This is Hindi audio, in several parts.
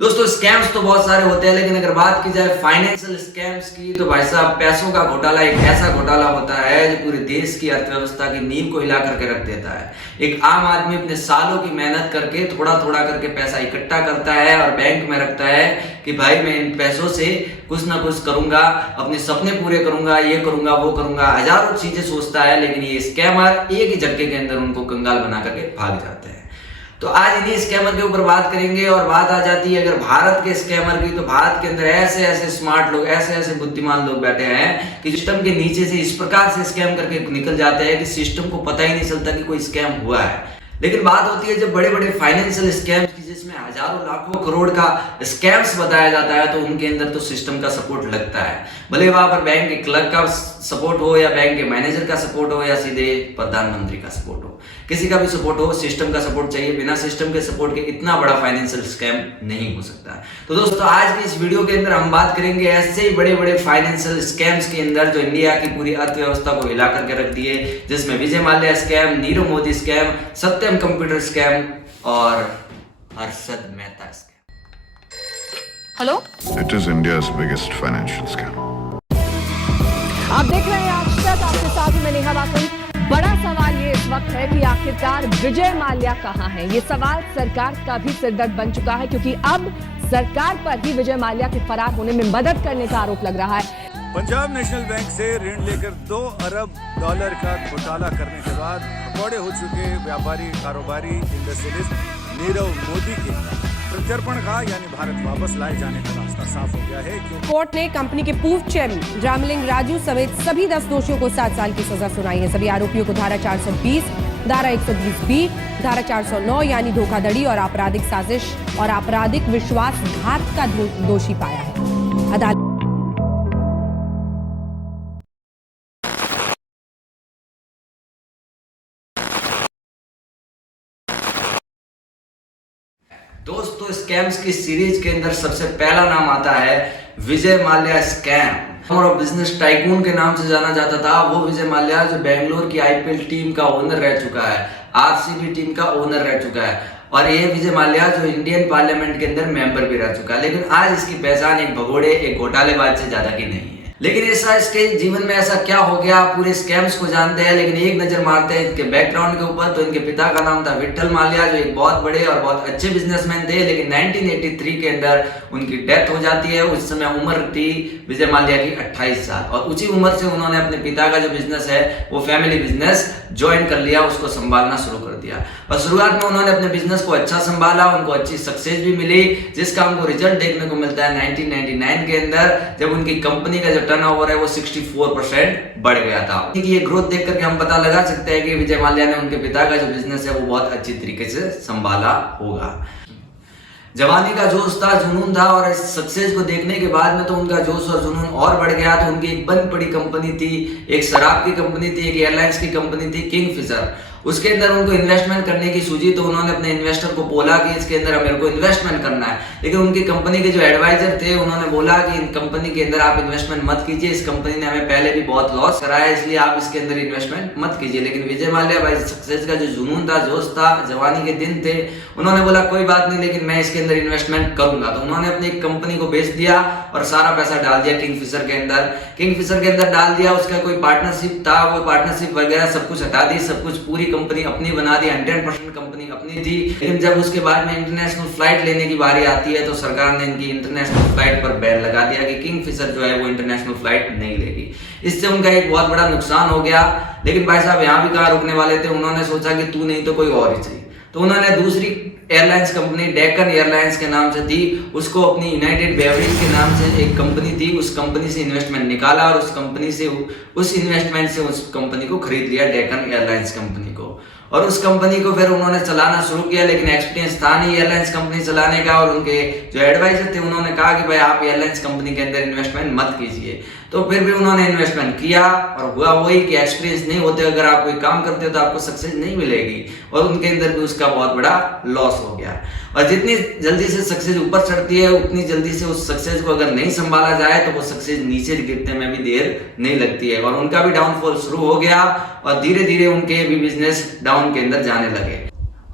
दोस्तों स्कैम्स तो बहुत सारे होते हैं, लेकिन अगर बात की जाए फाइनेंशियल स्कैम्स की तो भाई साहब पैसों का घोटाला एक ऐसा घोटाला होता है जो पूरे देश की अर्थव्यवस्था की नींव को हिला करके रख देता है। एक आम आदमी अपने सालों की मेहनत करके थोड़ा थोड़ा करके पैसा इकट्ठा करता है और बैंक में रखता है कि भाई मैं इन पैसों से कुछ ना कुछ करूंगा, अपने सपने पूरे करूंगा, ये करूंगा वो करूंगा, हजारों चीजें सोचता है। लेकिन ये स्कैमर एक ही झटके के अंदर उनको कंगाल बना करके भाग जाते हैं। तो आज इन्हीं स्कैमर के ऊपर बात करेंगे। और बात आ जाती है अगर भारत के स्कैमर की, तो भारत के अंदर ऐसे ऐसे स्मार्ट लोग, ऐसे ऐसे बुद्धिमान लोग बैठे हैं कि सिस्टम के नीचे से इस प्रकार से स्कैम करके निकल जाते हैं कि सिस्टम को पता ही नहीं चलता कि कोई स्कैम हुआ है। लेकिन बात होती है जब बड़े बड़े फाइनेंशियल स्कैम्स की, जिसमें हजारों लाखों करोड़ का स्कैम्स बताया जाता है, तो उनके अंदर तो सिस्टम का सपोर्ट लगता है। भले वहां पर बैंक के क्लर्क का सपोर्ट हो या बैंक के मैनेजर का सपोर्ट हो या सीधे प्रधानमंत्री का सपोर्ट हो, किसी का भी सपोर्ट हो, सिस्टम का सपोर्ट चाहिए। बिना सिस्टम के सपोर्ट के इतना बड़ा फाइनेंशियल स्कैम नहीं हो सकता। तो दोस्तों आज की इस वीडियो के अंदर हम बात करेंगे ऐसे ही बड़े बड़े फाइनेंशियल स्कैम्स के अंदर जो इंडिया की पूरी अर्थव्यवस्था को हिला करके रख दिए, जिसमें विजय माल्या स्कैम, नीरव मोदी स्कैम, सत्यम कंप्यूटर स्कैम और Harshad Mehta scam. Hello, It is India's biggest financial scam. आप देख रहे हैं आज तक, आपके साथ में नेहा वाकई। बड़ा सवाल ये इस वक्त है कि आखिरकार विजय माल्या कहां है। ये सवाल सरकार का भी सिरदर्द बन चुका है, क्योंकि अब सरकार पर ही विजय माल्या के फरार होने में मदद करने का आरोप लग रहा है। पंजाब नेशनल बैंक से ऋण लेकर $2 अरब का घोटाला करने के बाद भगौड़े हो चुके व्यापारी, कारोबारी, इंडस्ट्रियलिस्ट नीरव मोदी के प्रत्यर्पण का यानी भारत वापस लाए जाने का रास्ता साफ हो गया है। कोर्ट ने कंपनी के पूर्व चेयरमैन रामलिंग राजू समेत सभी 10 दोषियों को 7 साल की सजा सुनाई है। सभी आरोपियों को धारा 420, धारा 120B, धारा 409 यानी धोखाधड़ी और आपराधिक साजिश और आपराधिक विश्वासघात का दोषी पाया है। अदालत दोस्तों स्कैम्स की सीरीज के अंदर सबसे पहला नाम आता है विजय माल्या स्कैम। और बिजनेस टाइकून के नाम से जाना जाता था वो विजय माल्या, जो बेंगलोर की आईपीएल टीम का ओनर रह चुका है, आरसीबी टीम का ओनर रह चुका है। और ये विजय माल्या जो इंडियन पार्लियामेंट के अंदर मेंबर भी रह चुका है। लेकिन आज इसकी पहचान एक भगोड़े, एक घोटालेबाज से ज्यादा की नहीं है। लेकिन ऐसा इसके जीवन में ऐसा क्या हो गया, पूरे स्कैम्स को जानते हैं। लेकिन एक नजर मारते हैं इनके बैकग्राउंड के ऊपर, तो इनके पिता का नाम था विट्ठल माल्या, जो एक बहुत बड़े और बहुत अच्छे बिजनेसमैन थे। लेकिन 1983 के अंदर उनकी डेथ हो जाती है। उस समय उम्र थी विजय माल्या की 28 साल। और उसी उम्र से उन्होंने अपने पिता का जो बिजनेस है वो फैमिली बिजनेस ज्वाइन कर लिया, उसको संभालना शुरू कर दिया। और शुरुआत में उन्होंने अपने बिजनेस को अच्छा संभाला, उनको अच्छी सक्सेस भी मिली, जिसका हमको रिजल्ट देखने को मिलता है 1999 के अंदर, जब उनकी कंपनी का जो टर्नओवर है वो 64% बढ़ गया था। ये ग्रोथ देख करके हम पता लगा सकते हैं कि विजय माल्या ने उनके पिता का जो बिजनेस है वो बहुत अच्छी तरीके से संभाला होगा। जवानी का जोश था, जुनून था, और इस सक्सेस को देखने के बाद में तो उनका जोश और जुनून और बढ़ गया। तो उनकी एक बंद पड़ी कंपनी थी, एक शराब की कंपनी थी, एक एयरलाइंस की कंपनी थी, किंगफिशर। उसके अंदर उनको इन्वेस्टमेंट करने की सूझी, तो उन्होंने अपने इन्वेस्टर को बोला कि इसके अंदर मेरे को इन्वेस्टमेंट करना है। लेकिन उनकी कंपनी के जो एडवाइजर थे उन्होंने बोला कि इन कंपनी के अंदर आप इन्वेस्टमेंट मत कीजिए, इस कंपनी ने हमें पहले भी बहुत लॉस कराया, इसलिए आप इसके अंदर इन्वेस्टमेंट मत कीजिए। लेकिन विजय माल्या भाई सक्सेस का जो जुनून था, जोश था, जवानी के दिन थे, उन्होंने बोला कोई बात नहीं, लेकिन मैं इसके अंदर इन्वेस्टमेंट करूंगा। तो उन्होंने अपनी कंपनी को बेच दिया और सारा पैसा डाल दिया किंगफिशर के अंदर। किंगफिशर के अंदर डाल दिया, उसका कोई पार्टनरशिप था, वो पार्टनरशिप वगैरह सब कुछ हटा दी, सब कुछ पूरी कंपनी अपनी बना दी, 100% कंपनी अपनी थी। लेकिन जब उसके बाद में इंटरनेशनल फ्लाइट लेने की बारी आती है, तो सरकार ने इनकी इंटरनेशनल फ्लाइट पर बैन लगा दिया कि किंगफिशर जो है वो इंटरनेशनल फ्लाइट नहीं लेगी। इससे उनका एक बहुत बड़ा नुकसान हो गया। लेकिन भाई साहब यहाँ भी कहाँ रुकने वाले थे, उन्होंने सोचा कि तू नहीं तो कोई और ही चाहिए। तो उन्होंने दूसरी एयरलाइंस कंपनी डेक्कन एयरलाइंस के नाम से थी, उसको अपनी यूनाइटेड बेवरेज के नाम से एक कंपनी थी, उस कंपनी से इन्वेस्टमेंट निकाला और उस इन्वेस्टमेंट से उस कंपनी को खरीद लिया, डेक्कन एयरलाइंस कंपनी को। और उस कंपनी को फिर उन्होंने चलाना शुरू किया। लेकिन एक्सपीरियंस था नहीं एयरलाइंस कंपनी चलाने का, और उनके जो एडवाइजर थे उन्होंने कहा कि भाई आप एयरलाइंस कंपनी के अंदर इन्वेस्टमेंट मत कीजिए। तो फिर भी उन्होंने इन्वेस्टमेंट किया, और हुआ वही कि एक्सपीरियंस नहीं होते, अगर आप कोई काम करते हो तो आपको सक्सेस नहीं मिलेगी, और उनके अंदर भी उसका बहुत बड़ा लॉस हो गया। और जितनी जल्दी से सक्सेस ऊपर चढ़ती है, उतनी जल्दी से उस सक्सेस को अगर नहीं संभाला जाए तो वो सक्सेस नीचे गिरने में भी देर नहीं लगती है। और उनका भी डाउनफॉल शुरू हो गया, और धीरे धीरे उनके भी बिजनेस डाउन के अंदर जाने लगे।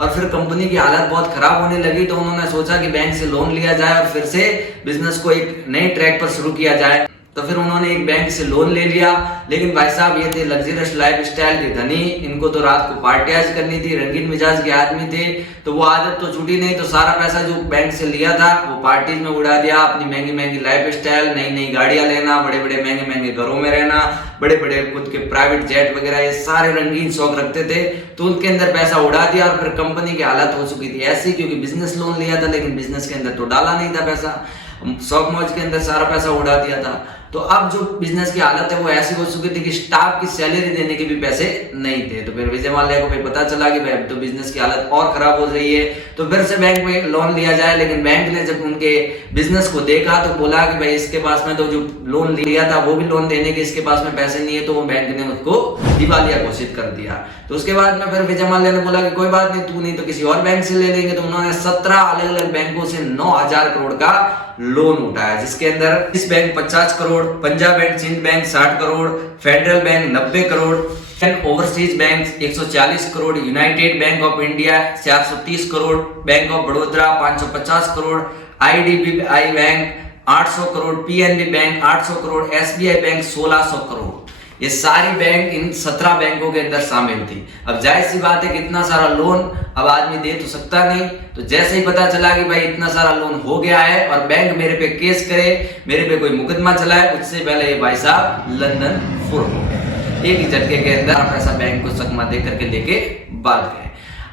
और फिर कंपनी की हालत बहुत खराब होने लगी, तो उन्होंने सोचा कि बैंक से लोन लिया जाए और फिर से बिजनेस को एक नए ट्रैक पर शुरू किया जाए। तो फिर उन्होंने एक बैंक से लोन ले लिया। लेकिन भाई साहब ये थे लग्जरियस लाइफ स्टाइल के धनी, इनको तो रात को पार्टियाज करनी थी, रंगीन मिजाज के आदमी थे, तो वो आदत तो छूटी नहीं। तो सारा पैसा जो बैंक से लिया था वो पार्टीज में उड़ा दिया, अपनी महंगी महंगी लाइफ स्टाइल, नई नई गाड़ियां लेना, बड़े बड़े महंगे महंगे घरों में रहना, बड़े बड़े खुद के प्राइवेट जेट वगैरह, ये सारे रंगीन शौक रखते थे। तो उनके अंदर पैसा उड़ा दिया और फिर कंपनी की हालत हो चुकी थी ऐसी, क्योंकि बिजनेस लोन लिया था लेकिन बिजनेस के अंदर तो डाला नहीं था पैसा, शौक मौज के अंदर सारा पैसा उड़ा दिया था। तो अब जो बिजनेस की हालत है वो ऐसी हो चुकी थी कि स्टाफ की सैलरी देने के भी पैसे नहीं थे। तो फिर विजय माल्या को पता चला कि भाई अब तो बिजनेस की हालत और खराब हो रही है, तो फिर से बैंक में लोन लिया जाए। लेकिन बैंक ने जब उनके बिजनेस को देखा तो बोला कि भाई इसके पास में तो जो लोन लिया था वो भी लोन देने के इसके पास में पैसे नहीं है, तो वो बैंक ने उसको दिवालिया घोषित कर दिया। तो उसके बाद में फिर विजय माल्या ने बोला कि कोई बात नहीं, तू नहीं तो किसी और बैंक से ले लेंगे। तो उन्होंने 17 अलग अलग बैंकों से 9,000 करोड़ का लोन उठाया, जिसके अंदर इस bank 50 crore, Punjab and Sind bank 60 crore, federal bank 90 crore, overseas bank 140 crore, united bank of India 430 crore, bank of Baroda 550 crore, IDBI bank 800 crore, PNB bank 800 crore, SBI bank 1600 crore. ये सारी बैंक इन 17 बैंकों के अंदर शामिल थी। अब जाहिर सी बात है कि इतना सारा लोन अब आदमी दे तो सकता नहीं। तो जैसे ही पता चला कि भाई इतना सारा लोन हो गया है और बैंक मेरे पे केस करे, मेरे पे कोई मुकदमा चलाए, उससे पहले ये भाई साहब लंदन फुर हो गए। एक ही झटके के अंदर पैसा बैंक को चकमा दे करके लेके भाग गए।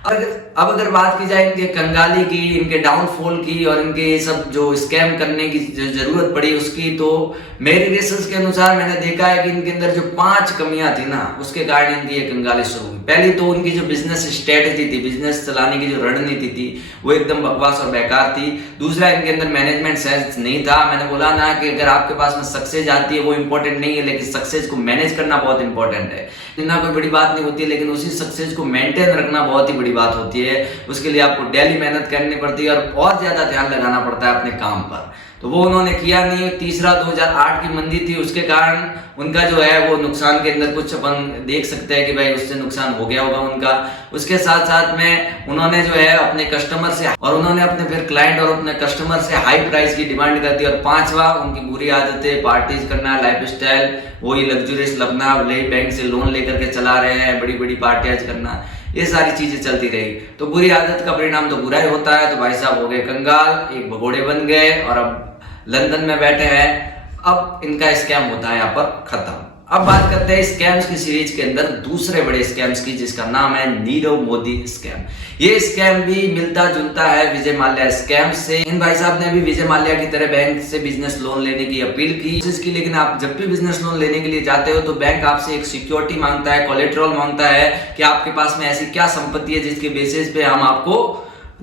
अब अगर बात की जाए इनके कंगाली की, इनके डाउनफॉल की और इनके सब जो स्कैम करने की जो जरूरत पड़ी उसकी, तो मेरी रिसर्च के अनुसार मैंने देखा है कि इनके अंदर जो 5 कमियां थी ना, उसके कारण इनकी ये कंगाली शुरू हुई। पहली तो उनकी जो बिजनेस स्ट्रेटेजी थी, बिजनेस चलाने की जो रणनीति थी, वो एकदम बकवास और बेकार थी। दूसरा, इनके अंदर मैनेजमेंट सेंस नहीं था। मैंने बोला ना कि अगर आपके पास में सक्सेस आती है वो इंपॉर्टेंट नहीं है, लेकिन सक्सेस को मैनेज करना बहुत इंपॉर्टेंट है। इतना कोई बड़ी बात नहीं होती है, लेकिन उसी सक्सेस को मेंटेन रखना बहुत ही बड़ी बात होती है। उसके लिए आपको डेली मेहनत करनी पड़ती है और ज्यादा ध्यान लगाना पड़ता है अपने काम पर। तो वो उन्होंने किया नहीं। तीसरा, 2008 की मंदी थी, उसके कारण उनका जो है वो नुकसान के अंदर कुछ अपन देख सकते हैं कि भाई उससे नुकसान हो गया होगा उनका। उसके साथ साथ में उन्होंने जो है अपने कस्टमर से और उन्होंने अपने फिर क्लाइंट और अपने कस्टमर से हाई प्राइस की डिमांड कर दी। और 5वां, उनकी बुरी आदतें, पार्टीज करना, लाइफ स्टाइल वही लग्जरियस लगना, बैंक से लोन लेकर के चला रहे हैं, बड़ी बड़ी पार्टियाज करना, ये सारी चीजें चलती रही। तो बुरी आदत का परिणाम तो बुरा ही होता है। तो भाई साहब हो गए कंगाल, एक भगोड़े बन गए और अब लंदन में बैठे हैं। अब इनका स्कैम होता है यहाँ पर खत्म। अब बात करते हैं स्कैम्स की सीरीज के अंदर दूसरे बड़े स्कैम्स की, जिसका नाम है नीरव मोदी स्कैम। ये स्कैम भी मिलता जुलता है विजय माल्या स्कैम से। इन भाई साहब ने भी विजय माल्या की तरह बैंक से बिजनेस लोन लेने की अपील की, लेकिन आप जब भी बिजनेस लोन लेने के लिए जाते हो तो बैंक आपसे एक सिक्योरिटी मांगता है, कोलेटरल मांगता है कि आपके पास में ऐसी क्या संपत्ति है जिसके बेसिस पे हम आपको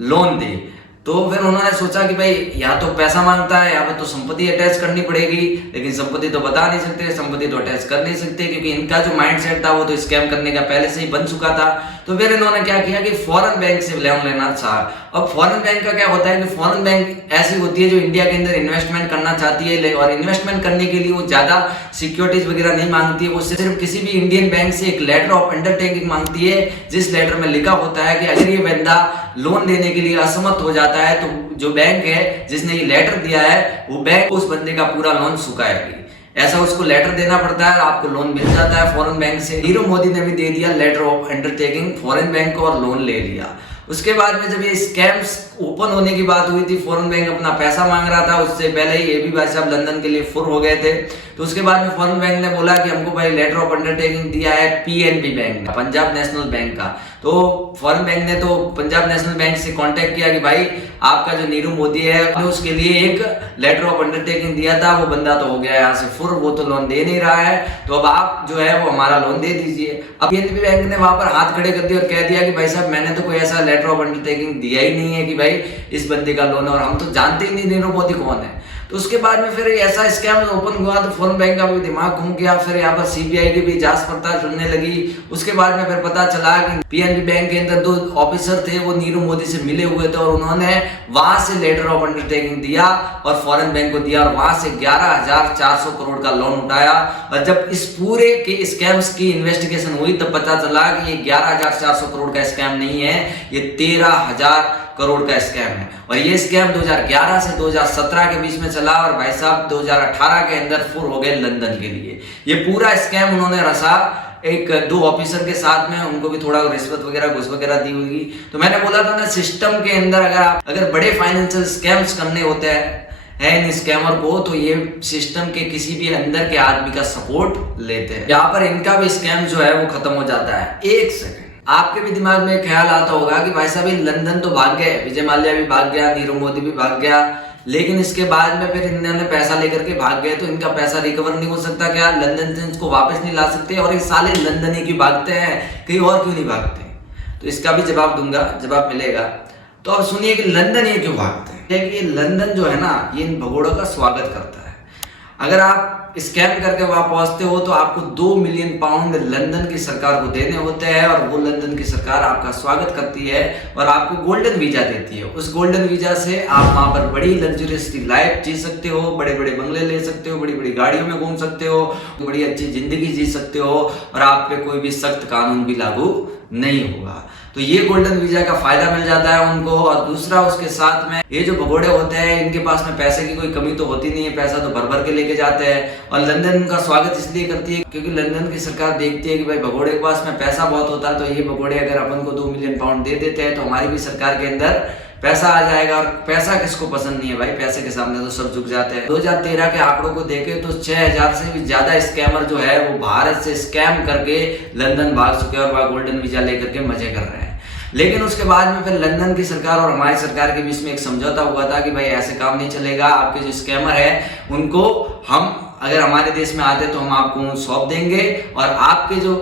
लोन दें। तो फिर उन्होंने सोचा कि भाई या तो पैसा मांगता है या फिर तो संपत्ति अटैच करनी पड़ेगी, लेकिन संपत्ति तो बता नहीं सकते, संपत्ति तो अटैच कर नहीं सकते, क्योंकि इनका जो माइंडसेट था वो तो स्कैम करने का पहले से ही बन चुका था। तो फिर इन्होंने क्या किया कि फॉरेन बैंक से लोन लेना चाहा। अब फॉरेन बैंक का क्या होता है कि फॉरेन बैंक ऐसी होती है जो इंडिया के अंदर इन्वेस्टमेंट करना चाहती है, और इन्वेस्टमेंट करने के लिए वो ज्यादा सिक्योरिटीज वगैरह नहीं मांगती है। वो सिर्फ किसी भी इंडियन बैंक से एक लेटर ऑफ अंडरटेकिंग मांगती है, जिस लेटर में लिखा होता है कि अगर ये बंदा लोन देने के लिए असमर्थ हो जाता है तो जो बैंक है जिसने ये लेटर दिया है वो बैंक उस बंदे का पूरा लोन चुकाएगी। ऐसा उसको लेटर देना पड़ता है, आपको लोन मिल जाता है फॉरेन बैंक से। नीरव मोदी ने भी दे दिया letter of undertaking foreign bank को और लोन ले लिया। उसके बाद में जब ये स्कैम्स ओपन होने की बात हुई थी, फॉरेन बैंक अपना पैसा मांग रहा था, उससे पहले ही ये भी भाई साहब लंदन के लिए फुर हो गए थे। तो उसके बाद में फॉरेन बैंक ने बोला कि हमको भाई लेटर ऑफ अंडरटेकिंग दिया है PNB बैंक ने, पंजाब नेशनल बैंक का। तो फॉरेन बैंक ने तो पंजाब नेशनल बैंक से कांटेक्ट किया कि भाई आपका जो नीरव मोदी है उसके लिए एक लेटर ऑफ अंडरटेकिंग दिया था, वो बंदा तो हो गया यहाँ से फुर, वो तो लोन दे नहीं रहा है, तो अब आप जो है वो हमारा लोन दे दीजिए। अब PNB बैंक ने वहां पर हाथ खड़े कर दिए और कह दिया कि भाई साहब मैंने तो कोई ऐसा लेटर ऑफ अंडरटेकिंग दिया ही नहीं है कि भाई इस बंदे का लोन, और हम तो जानते ही नहीं नीरव मोदी कौन है। तो उसके बाद में फिर ऐसा स्कैम ओपन हुआ तो फॉरेन बैंक का भी दिमाग घूम गया, फिर यहाँ पर सीबीआई की भी जांच पड़ताल चलने लगी। उसके बाद में फिर पता चला कि पीएनबी बैंक के अंदर 2 ऑफिसर थे, वो नीरव मोदी से मिले हुए थे और उन्होंने वहां से लेटर ऑफ अंडरटेकिंग दिया और फॉरेन बैंक को दिया और वहां से 11,400 करोड़ का लोन उठाया। और जब इस पूरे के स्कैम्स की इन्वेस्टिगेशन हुई तब पता चला कि ये 11,400 करोड़ का स्कैम नहीं है, ये 13,000 करोड़ का स्कैम है। और ये स्कैम 2011 से 2017 के बीच में चला और भाई साहब 2018 के अंदर फुर हो गए लंदन के लिए। ये पूरा स्कैम उन्होंने रचा 2 ऑफिसर के साथ में, उनको भी थोड़ा रिश्वत वगैरह घूस वगैरह दी होगी। तो मैंने बोला था ना, सिस्टम के अंदर अगर बड़े फाइनेंशियल स्कैम्स करने होते हैं इन स्कैमर को, तो ये सिस्टम के किसी भी अंदर के आदमी का सपोर्ट लेते हैं। यहाँ पर इनका भी स्कैम जो है वो खत्म हो जाता है। एक सेकंड, आपके भी दिमाग में ख्याल आता होगा कि भाई साहब लंदन तो भाग गए, विजय माल्या भी भाग गया, नीरव मोदी भी भाग गया, लेकिन इसके बाद में फिर इन्होंने पैसा लेकर के भाग गए तो इनका पैसा रिकवर नहीं हो सकता क्या? लंदन से इसको वापस नहीं ला सकते? और ये साले लंदन ही क्यों भागते हैं, कहीं और क्यों नहीं भागते? तो इसका भी जवाब दूंगा, जवाब मिलेगा। तो अब सुनिए कि लंदन ये क्यों भागते हैं। ये लंदन जो है ना, ये इन भगोड़ों का स्वागत करता है। अगर आप स्कैम करके वहां पहुंचते हो तो आपको 2 मिलियन पाउंड लंदन की सरकार को देने होते हैं और वो लंदन की सरकार आपका स्वागत करती है और आपको गोल्डन वीजा देती है। उस गोल्डन वीजा से आप वहां पर बड़ी लग्जरियस लाइफ जी सकते हो, बड़े बड़े बंगले ले सकते हो, बड़ी बड़ी गाड़ियों में घूम सकते हो, बड़ी अच्छी जिंदगी जी सकते हो और आप पे कोई भी सख्त कानून भी लागू नहीं होगा। तो ये गोल्डन वीजा का फायदा मिल जाता है उनको। और दूसरा, उसके साथ में ये जो भगोड़े होते हैं इनके पास में पैसे की कोई कमी तो होती नहीं है, पैसा तो भर भर के लेके जाते हैं। और लंदन उनका स्वागत इसलिए करती है क्योंकि लंदन की सरकार देखती है कि भाई भगोड़े के पास में पैसा बहुत होता है, तो ये भगोड़े अगर अपन को 2 मिलियन पाउंड दे देते हैं तो हमारी भी सरकार के अंदर पैसा आ जाएगा। और पैसा किसको पसंद नहीं है भाई, पैसे के सामने तो सब झुक जाते हैं। 2013 के आंकड़ों को देखें तो 6,000 से भी ज्यादा स्कैमर जो है वो भारत से स्कैम करके लंदन भाग चुके हैं और वह गोल्डन वीजा लेकर के मजे कर रहे हैं। लेकिन उसके बाद में फिर लंदन की सरकार और हमारी सरकार के बीच में एक समझौता हुआ था कि भाई ऐसे काम नहीं चलेगा, आपके जो स्कैमर है उनको हम अगर हमारे देश में आते तो हम आपको सौंप देंगे और आपके जो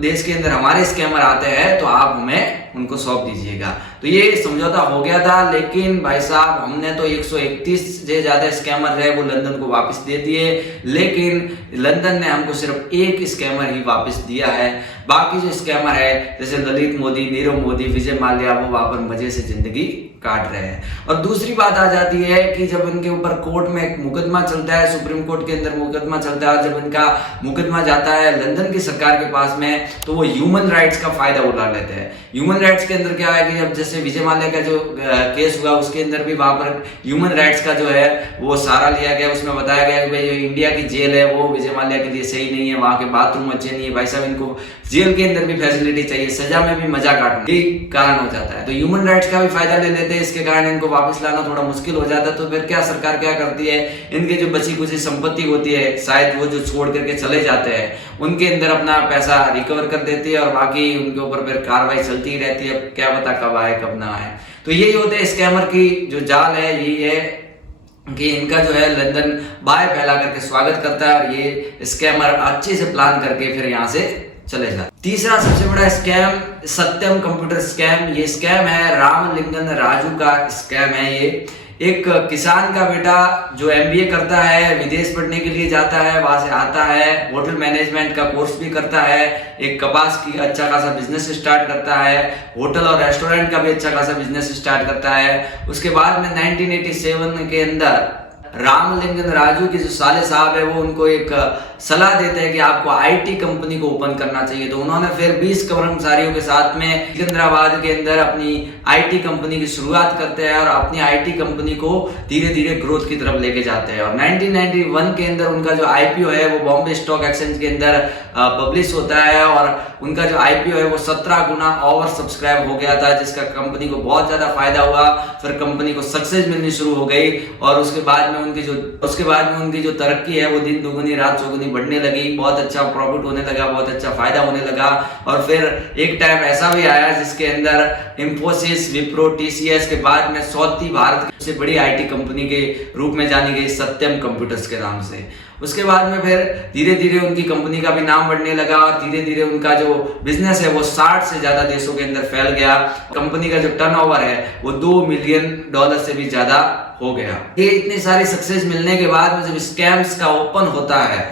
देश के अंदर हमारे स्कैमर आते हैं तो आप हमें उनको सौंप दीजिएगा। तो ये समझौता हो गया था। लेकिन भाई साहब हमने तो 131 से ज्यादा स्कैमर है वो लंदन को वापस दे दिए, लेकिन लंदन ने हमको सिर्फ 1 स्कैमर ही वापस दिया है। बाकी जो स्कैमर है जैसे ललित मोदी, नीरव मोदी, विजय माल्या, वो वहां पर मजे से जिंदगी काट रहे हैं। और दूसरी बात आ जाती है कि जब इनके ऊपर कोर्ट में एक मुकदमा चलता है, सुप्रीम कोर्ट के अंदर मुकदमा चलता है, और जब इनका मुकदमा जाता है लंदन की सरकार के पास में तो वो ह्यूमन राइट्स का फायदा उठा लेते हैं। ह्यूमन राइट्स के अंदर क्या है कि जब जैसे विजय माल्या का जो केस हुआ उसके अंदर भी वहां पर ह्यूमन राइट्स का जो है वो सहारा लिया गया। उसमें बताया गया कि भाई जो इंडिया की जेल है वो विजय माल्या के लिए सही नहीं है, वहां के बाथरूम अच्छे नहीं है, भाई साहब इनको जेल के अंदर भी फैसिलिटी चाहिए, सजा में भी मजा काटना, ये कारण हो जाता है। तो ह्यूमन राइट्स का भी फायदा ले लेते हैं, इसके कारण इनको वापस लाना थोड़ा मुश्किल हो जाता है। तो फिर क्या सरकार क्या करती है, इनकी जो बची कुछ संपत्ति होती है शायद वो जो छोड़ करके चले जाते हैं उनके अंदर अपना पैसा रिकवर कर देती है और बाकी उनके ऊपर फिर कार्रवाई चलती ही रहती है, क्या पता कब आए कब ना आए। तो यही होते हैं स्कैमर की जो जाल है, यही है कि इनका जो है लंदन बाय फैला करके स्वागत करता है और ये स्कैमर अच्छे से प्लान करके फिर यहाँ से चले जाते। तीसरा सबसे बड़ा स्कैम सत्यम कंप्यूटर स्कैम। ये स्कैम है रामलिंगन राजू का स्कैम है। ये एक किसान का बेटा जो MBA करता है, विदेश पढ़ने के लिए जाता है, वहां से आता है, होटल मैनेजमेंट का कोर्स भी करता है, एक कपास की अच्छा खासा बिजनेस स्टार्ट करता है, होटल और रेस्टोरेंट का भी अच्छा खासा बिजनेस स्टार्ट करता है। उसके बाद में 1987 के अंदर रामलिंगन राजू के जो साले साहब है वो उनको एक सलाह देते हैं कि आपको IT कंपनी को ओपन करना चाहिए। तो उन्होंने फिर 20 कर्मचारियों के साथ में सिकंदराबाद के अंदर अपनी IT कंपनी की शुरुआत करते हैं और अपनी IT कंपनी को धीरे धीरे ग्रोथ की तरफ लेके जाते हैं। और 1991 के अंदर उनका जो IPO है वो बॉम्बे स्टॉक एक्सचेंज के अंदर पब्लिश होता है और उनका जो IPO है वो 17 गुना ओवर सब्सक्राइब हो गया था, जिसका कंपनी को बहुत ज्यादा फायदा हुआ। फिर कंपनी को सक्सेस मिलनी शुरू हो गई और उसके बाद में उनकी जो तरक्की है वो दिन दुगुनी रात चौगुनी बढ़ने लगी, बहुत अच्छा प्रॉफिट होने लगा, बहुत अच्छा फायदा होने लगा। और फिर एक टाइम ऐसा भी आया जिसके अंदर इंफोसिस, विप्रो, TCS के बाद में सबसे बड़ी आईटी कंपनी के रूप में जानी गई सत्यम कंप्यूटर्स के नाम से। उसके बाद में फिर धीरे धीरे उनकी कंपनी का भी नाम बढ़ने लगा और धीरे धीरे उनका जो बिजनेस है वो 60 से ज्यादा देशों के अंदर फैल गया। कंपनी का जो टर्नओवर है वो $2 मिलियन से भी ज्यादा हो गया। ये इतनी सारी सक्सेस मिलने के बाद में जब स्कैम्स का ओपन होता है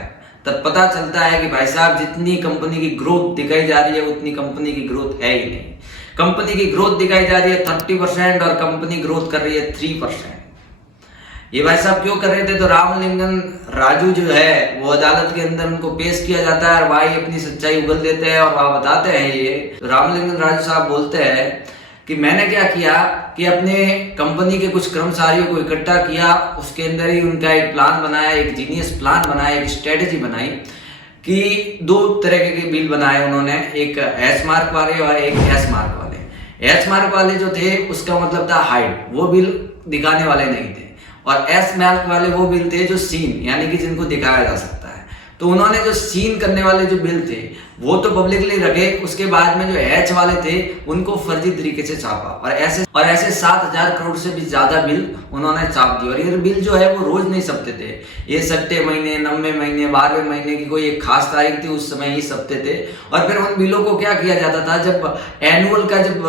तब पता चलता है कि भाई साहब जितनी कंपनी की ग्रोथ दिखाई जा रही है उतनी कंपनी की ग्रोथ है ही नहीं। कंपनी की ग्रोथ दिखाई जा रही है 30% और कंपनी ग्रोथ कर रही है 3%। ये भाई साहब क्यों कर रहे थे? तो रामलिंगन राजू जो है वो अदालत के अंदर उनको पेश किया जाता है और भाई अपनी सच्चाई उगल देते हैं और वह बताते हैं। ये रामलिंगन राजू साहब बोलते हैं कि मैंने क्या किया कि अपने कंपनी के कुछ कर्मचारियों को इकट्ठा किया, उसके अंदर ही उनका एक प्लान बनाया, एक जीनियस प्लान बनाया, एक स्ट्रेटेजी बनाई कि 2 तरह के बिल बनाए उन्होंने, एक एस मार्क वाले और एक एस मार्क वाले। एस मार्क वाले जो थे उसका मतलब था हाइड, वो बिल दिखाने वाले नहीं थे, और एस मार्क वाले वो बिल थे जो सीन यानी कि जिनको दिखाया जा सकता है। तो उन्होंने जो सीन करने वाले जो बिल थे वो तो पब्लिकली रखे, उसके बाद में जो एच वाले थे उनको फर्जी तरीके से छापा और ऐसे 7,000 करोड़ से भी ज्यादा बिल उन्होंने छाप दिए। और ये बिल जो है वो रोज नहीं छपते थे, ये 6 महीने, 90 महीने, 12वें महीने की कोई एक खास तारीख थी उस समय ही छपते थे। और फिर उन बिलों को क्या किया जाता था, जब एनुअल का जब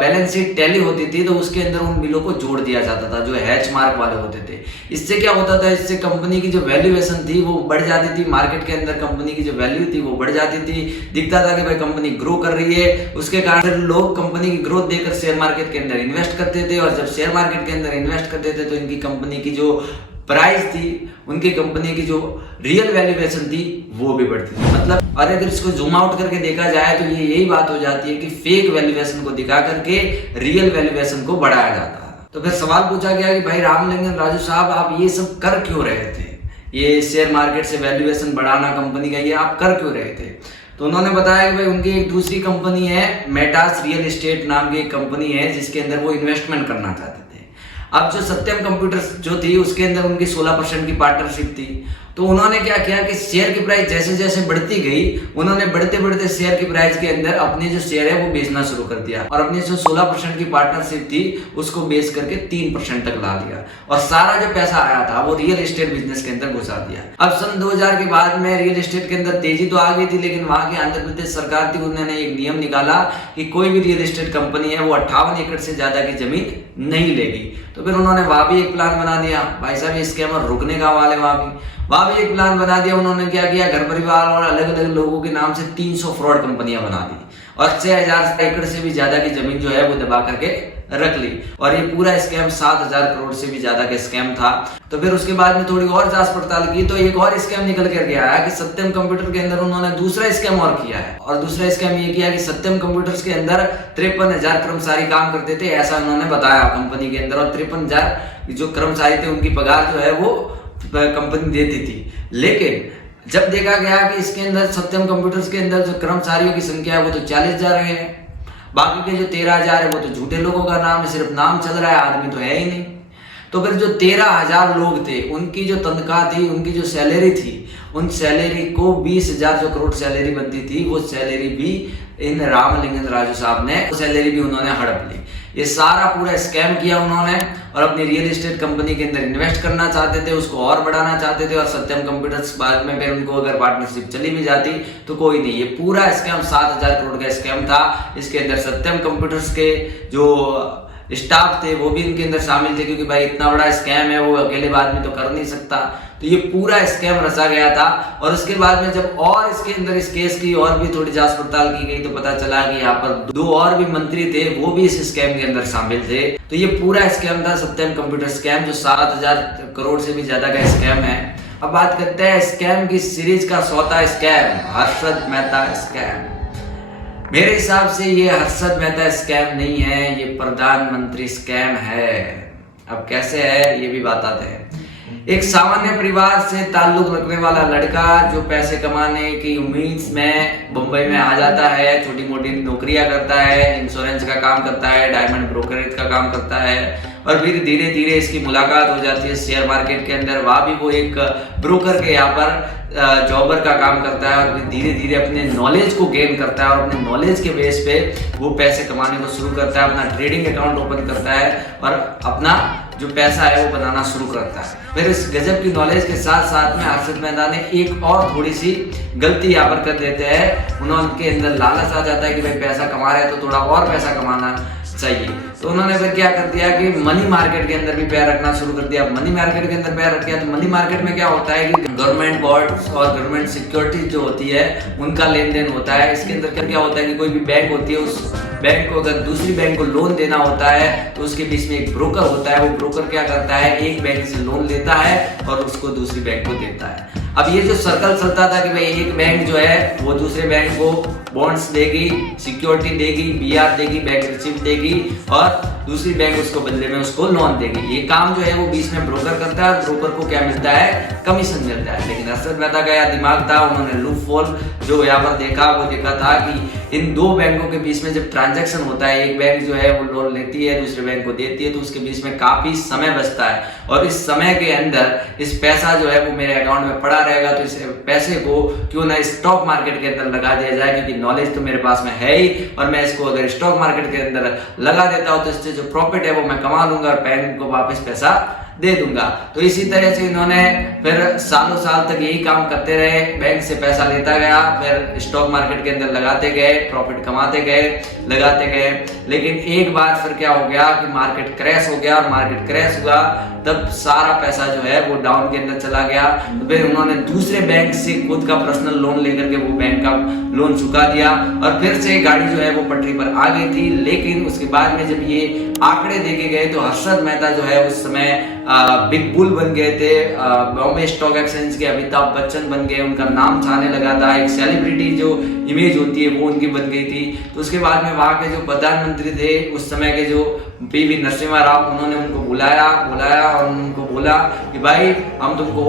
बैलेंस शीट टैली होती थी तो उसके अंदर उन बिलों को जोड़ दिया जाता था जो एच मार्क वाले होते थे। इससे क्या होता था, इससे कंपनी की जो वैल्यूएशन थी वो बढ़ जाती थी, मार्केट के अंदर कंपनी की जो वैल्यू थी वो बढ़ जाती थी। दिखता था कि भाई कंपनी ग्रो कर रही है, उसके कारण लोग कंपनी की ग्रोथ देखकर शेयर मार्केट के अंदर इन्वेस्ट करते थे, और जब शेयर मार्केट के अंदर इन्वेस्ट करते थे तो इनकी कंपनी की जो प्राइस थी, उनकी कंपनी की जो रियल वैल्यूएशन थी वो भी बढ़ती थी। मतलब और अगर इसको जूम आउट करके देखा जाए तो ये यही बात हो जाती है कि फेक वैल्यूएशन को दिखा करके रियल वैल्यूएशन को बढ़ाया जाता है। तो फिर सवाल पूछा गया कि भाई रामलिंगन राजू साहब आप ये सब कर क्यों रहे थे, ये शेयर मार्केट से वैल्यूएशन बढ़ाना कंपनी का, ये आप कर क्यों रहे थे? तो उन्होंने बताया कि भाई उनकी एक दूसरी कंपनी है, मेटास रियल एस्टेट नाम की एक कंपनी है जिसके अंदर वो इन्वेस्टमेंट करना चाहते थे। अब जो सत्यम कंप्यूटर्स जो थी उसके अंदर उनकी 16% की पार्टनरशिप थी। तो उन्होंने क्या किया कि शेयर की प्राइस जैसे जैसे बढ़ती गई, उन्होंने बढ़ते बढ़ते शेयर की प्राइस के अंदर अपने जो शेयर है वो बेचना शुरू कर दिया और अपनी जो 16% की पार्टनरशिप थी उसको बेच करके 3% तक ला दिया, और सारा जो पैसा आया था वो रियल एस्टेट बिजनेस के अंदर घुसा दिया। अब सन 2000 के बाद में रियल एस्टेट के अंदर तेजी तो आ गई थी, लेकिन वहां की आंध्र प्रदेश सरकार थी, उन्होंने एक नियम निकाला कि कोई भी रियल एस्टेट कंपनी है वो 58 एकड़ से ज्यादा की जमीन नहीं लेगी। तो फिर उन्होंने वहां भी एक प्लान बना दिया, भाई साहब ये स्कैमर रुकने का वाले वहां भी एक प्लान बना दिया। उन्होंने क्या किया, घर परिवार और अलग अलग लोगों के नाम से 300 फ्रॉड कंपनियां बना दी और 6000 एकड़ से भी ज्यादा की जमीन जो है वो दबा करके रख ली, और ये पूरा स्कैम 7000 करोड़ से भी ज्यादा का स्कैम था। तो फिर उसके बाद में थोड़ी और जांच पड़ताल की तो एक और स्कैम निकल करके आया कि सत्यम कंप्यूटर के अंदर उन्होंने दूसरा स्कैम और किया है, और दूसरा स्कैम ये किया कि सत्यम कंप्यूटर्स के अंदर 53,000 कर्मचारी काम करते थे, ऐसा उन्होंने बताया कंपनी के अंदर, और 53,000 जो कर्मचारी थे उनकी पगार जो है वो कंपनी देती थी। लेकिन जब देखा गया कि इसके अंदर सत्यम कंप्यूटर्स के अंदर जो कर्मचारियों की संख्या है वो तो 40,000 है, बाकी के जो 13,000 है वो तो झूठे लोगों का नाम है, सिर्फ नाम चल रहा है, आदमी तो है ही नहीं। तो फिर जो 13,000 लोग थे उनकी जो तनख्वाह थी, उनकी जो सैलरी थी, उन सैलरी को 20,000 जो करोड़ सैलरी बनती थी वो सैलरी भी इन रामलिंगन राजू साहब ने सैलरी भी उन्होंने हड़प ली। ये सारा पूरा स्कैम किया उन्होंने, और अपनी रियल एस्टेट कंपनी के अंदर इन्वेस्ट करना चाहते थे, उसको और बढ़ाना चाहते थे, और सत्यम कंप्यूटर्स बाद में फिर उनको अगर पार्टनरशिप चली भी जाती तो कोई नहीं। ये पूरा स्कैम 7,000 करोड़ का स्कैम था। इसके अंदर सत्यम कंप्यूटर्स के जो स्टाफ थे वो भी इनके अंदर शामिल थे, क्योंकि भाई इतना बड़ा स्कैम है वो अकेले आदमी तो कर नहीं सकता। तो ये पूरा स्कैम रचा गया था, और उसके बाद में जब और इसके अंदर इस केस की और भी थोड़ी जांच पड़ताल की गई तो पता चला कि यहाँ पर 2 और भी मंत्री थे, वो भी इस स्कैम के अंदर शामिल थे। तो ये पूरा स्कैम था सत्यम कंप्यूटर स्कैम, जो 7,000 करोड़ से भी ज्यादा का स्कैम है। अब बात करते हैं स्कैम की सीरीज का 4था स्कैम, हर्षद मेहता स्कैम। मेरे हिसाब से ये हर्षद मेहता स्कैम नहीं है, ये प्रधानमंत्री स्कैम है। अब कैसे है ये भी बताते हैं। एक सामान्य परिवार से ताल्लुक रखने वाला लड़का जो पैसे कमाने की उम्मीद में मुंबई में आ जाता है, छोटी मोटी नौकरियां करता है, इंश्योरेंस का काम करता है, डायमंड ब्रोकरेज का काम करता है, और फिर धीरे धीरे इसकी मुलाकात हो जाती है शेयर मार्केट के अंदर। वहाँ भी वो एक ब्रोकर के यहाँ पर जॉबर का काम करता है, और फिर धीरे धीरे अपने नॉलेज को गेन करता है, और अपने नॉलेज के बेस पे वो पैसे कमाने को शुरू करता है, अपना ट्रेडिंग अकाउंट ओपन करता है और अपना जो पैसा है वो बनाना शुरू करता है। फिर इस गजब की नॉलेज के साथ साथ में हर्षद मेहता ने एक और थोड़ी सी गलती यहाँ पर कर देते हैं। उनके अंदर लालच आ जाता है कि भाई पैसा कमा रहे हैं तो थोड़ा और पैसा कमाना चाहिए। तो उन्होंने फिर क्या कर दिया कि मनी मार्केट के अंदर भी पैर रखना शुरू कर दिया। मनी मार्केट के अंदर पैर रख दिया तो मनी मार्केट में क्या होता है कि गवर्नमेंट बॉन्ड्स और गवर्नमेंट सिक्योरिटीज जो होती है उनका लेन देन होता है। इसके अंदर क्या होता है कि कोई भी बैंक होती है, उस बैंक को अगर दूसरी बैंक को लोन देना होता है तो उसके बीच में एक ब्रोकर होता है। वो ब्रोकर क्या करता है, एक बैंक से लोन लेता है और उसको दूसरी बैंक को देता है। अब ये जो सर्कल चलता था कि भाई एक बैंक जो है वो दूसरे बैंक को बॉन्ड्स देगी, सिक्योरिटी देगी, बीआर देगी, बैंक रिसिप्ट देगी और दूसरी बैंक उसको बदले में उसको लोन देगी। ये काम जो है वो बीच में ब्रोकर करता है। ब्रोकर को क्या मिलता है, कमीशन मिलता है। लेकिन हर्षद मेहता का यह दिमाग था, उन्होंने लूप होल जो यहाँ पर देखा वो देखा था कि इन दो बैंकों के बीच में जब ट्रांजैक्शन होता है, एक बैंक जो है वो लोन लेती है दूसरे बैंक को देती है, तो उसके बीच में काफी समय बचता है और इस समय के अंदर इस पैसा जो है वो मेरे अकाउंट में पड़ा रहेगा। तो इस पैसे को क्यों ना स्टॉक मार्केट के अंदर लगा दिया जाए, क्योंकि नॉलेज तो मेरे पास में है ही और मैं इसको अगर स्टॉक मार्केट के अंदर लगा देता हूं तो इससे जो प्रॉफिट है वो मैं कमा लूंगा और बैंक को वापस पैसा दे दूंगा। तो इसी तरह से इन्होंने फिर सालों साल तक यही काम करते रहे, बैंक से पैसा लेता गया, फिर स्टॉक मार्केट के अंदर लगाते गए, प्रॉफिट कमाते गए, लगाते गए। लेकिन एक बार फिर क्या हो गया कि मार्केट क्रैश हो गया और मार्केट क्रैश हुआ तब सारा पैसा जो है वो डाउन के अंदर चला गया। तो फिर उन्होंने दूसरे बैंक से खुद का पर्सनल लोन लेकर के वो बैंक का लोन चुका दिया और फिर से गाड़ी जो है वो पटरी पर आ गई थी। लेकिन उसके बाद में जब ये आंकड़े देखे गए तो हर्षद मेहता जो है उस समय बिग बुल बन गए थे। बॉम्बे स्टॉक एक्सचेंज के अमिताभ बच्चन बन गए, उनका नाम छाने लगा था। एक सेलिब्रिटी जो इमेज होती है वो उनकी बन गई थी। तो उसके बाद में वहाँ के जो प्रधानमंत्री थे उस समय के जो पीवी नरसिम्हा राव, उन्होंने उनको बुलाया और उनको बोला कि भाई हम तुमको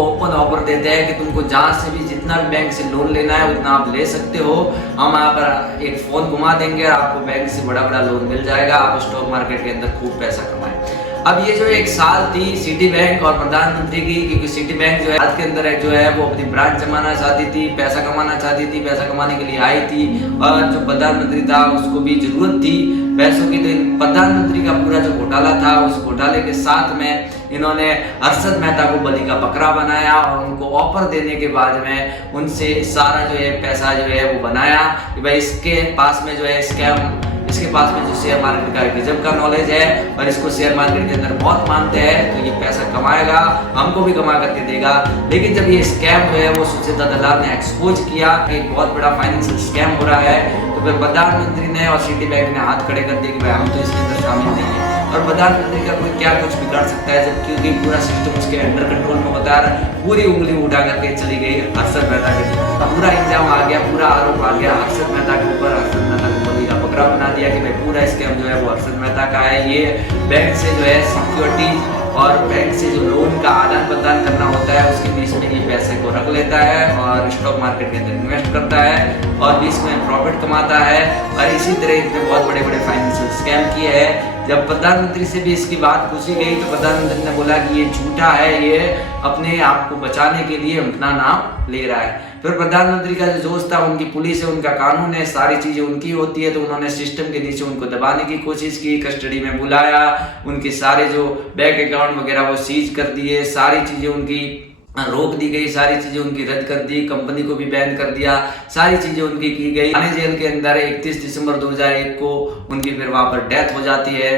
ओपन ऑफर देते हैं कि तुमको जहाँ से भी जितना भी बैंक से लोन लेना है उतना आप ले सकते हो। हम यहाँ पर एक फोन घुमा देंगे और आपको बैंक से बड़ा लोन मिल जाएगा, आप स्टॉक मार्केट के अंदर खूब पैसा कमाएं। अब ये जो एक साल थी सिटी बैंक और प्रधानमंत्री की, क्योंकि सिटी बैंक जो है आज के अंदर जो है वो अपनी ब्रांच जमाना चाहती थी, पैसा कमाना चाहती थी, पैसा कमाने के लिए आई थी और जो प्रधानमंत्री था उसको भी जरूरत थी पैसों की। तो प्रधानमंत्री का पूरा जो घोटाला था उस घोटाले के साथ में इन्होंने हर्षद मेहता को बलि का बकरा बनाया और उनको ऑफर देने के बाद में उनसे सारा जो है पैसा जो है वो बनाया कि भाई इसके पास में जो है स्कैम, इसके पास में जो शेयर मार्केट का गजब का नॉलेज है और इसको शेयर मार्केट के अंदर बहुत मानते हैं, तो ये पैसा कमाएगा, हमको भी कमा करके देगा। लेकिन जब ये स्कैम जो है वो सुचेता दलाल ने एक्सपोज किया कि एक बहुत बड़ा फाइनेंशियल स्कैम हो रहा है, तो फिर प्रधानमंत्री ने और सिटी बैंक ने हाथ खड़े कर दिए कि भाई हम तो इसके अंदर शामिल नहीं है। और प्रधानमंत्री का कोई क्या कुछ बिगाड़ सकता है जब क्योंकि पूरा सिस्टम उसके अंडर कंट्रोल में होता है। पूरी उंगली उठा करके चली गई हर्षद मेहता के ऊपर, पूरा इल्जाम आ गया, पूरा आरोप आ गया हर्षद मेहता के ऊपर। हर्षद मेहता को बलि का बकरा बना दिया कि भाई पूरा स्कैम जो है वो हर्षद मेहता का है। ये बैंक से जो है सिक्योरिटी और बैंक से जो लोन का आदान प्रदान करना होता है उसके बीच में ये पैसे को रख लेता है और स्टॉक मार्केट के अंदर इन्वेस्ट करता है और बीच में प्रॉफिट कमाता है। और इसी तरह इसने बहुत बड़े बड़े फाइनेंशियल स्कैम किए हैं। जब प्रधानमंत्री से भी इसकी बात पूछी गई तो प्रधानमंत्री ने बोला कि ये झूठा है, ये अपने आप को बचाने के लिए अपना नाम ले रहा है। फिर प्रधानमंत्री का जो दोस्त था, उनकी पुलिस है, उनका कानून है, सारी चीजें उनकी होती है, तो उन्होंने सिस्टम के नीचे उनको दबाने की कोशिश की, कस्टडी में बुलाया, उनके सारे जो बैंक अकाउंट वगैरह वो सीज कर दिए, सारी चीजें उनकी रोक दी गई, सारी चीजें उनकी रद्द कर दी, कंपनी को भी बैन कर दिया, सारी चीजें उनकी की गई। थाने जेल के अंदर 31 दिसंबर 2001 को उनकी फिर वहां पर डेथ हो जाती है।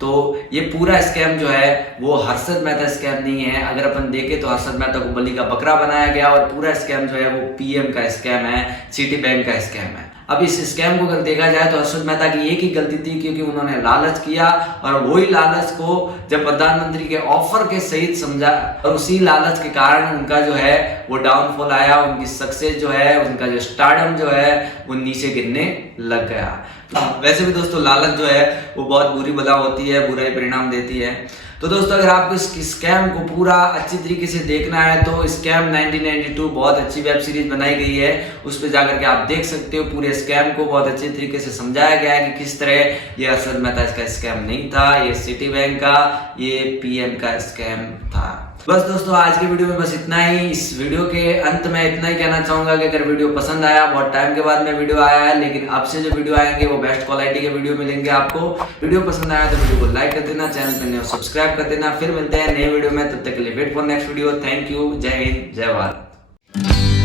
तो ये पूरा स्कैम जो है वो हर्षद मेहता स्कैम नहीं है। अगर अपन देखें तो हर्षद मेहता को बलि का बकरा बनाया गया और पूरा स्कैम जो है वो पीएम का स्कैम है, सिटी बैंक का स्कैम है। अब इस स्कैम को अगर देखा जाए तो हर्षद मेहता की एक ही गलती थी, क्योंकि उन्होंने लालच किया और वही लालच को जब प्रधानमंत्री के ऑफर के सहित समझा और उसी लालच के कारण उनका जो है वो डाउनफॉल आया, उनकी सक्सेस जो है, उनका जो स्टारडम जो है वो नीचे गिरने लग गया। तो वैसे भी दोस्तों लालच जो है वो बहुत बुरी बला होती है, बुरा ही परिणाम देती है। तो दोस्तों अगर आपको इस स्कैम को पूरा अच्छी तरीके से देखना है तो स्कैम 1992 बहुत अच्छी वेब सीरीज बनाई गई है, उस पर जाकर के आप देख सकते हो। पूरे स्कैम को बहुत अच्छी तरीके से समझाया गया है कि किस तरह ये हर्षद मेहता इसका स्कैम नहीं था, ये सिटी बैंक का, ये पीएम का स्कैम था। बस दोस्तों आज की वीडियो में बस इतना ही। इस वीडियो के अंत में इतना ही कहना चाहूंगा कि अगर वीडियो पसंद आया, बहुत टाइम के बाद में वीडियो आया है, लेकिन अब से जो वीडियो आएंगे वो बेस्ट क्वालिटी के वीडियो मिलेंगे आपको। वीडियो पसंद आया तो वीडियो को लाइक कर देना, चैनल पे नए सब्सक्राइब कर देना। फिर मिलते हैं नए वीडियो में, तब तक के लिए wait for next video. Thank you, जय हिंद, जय भारत।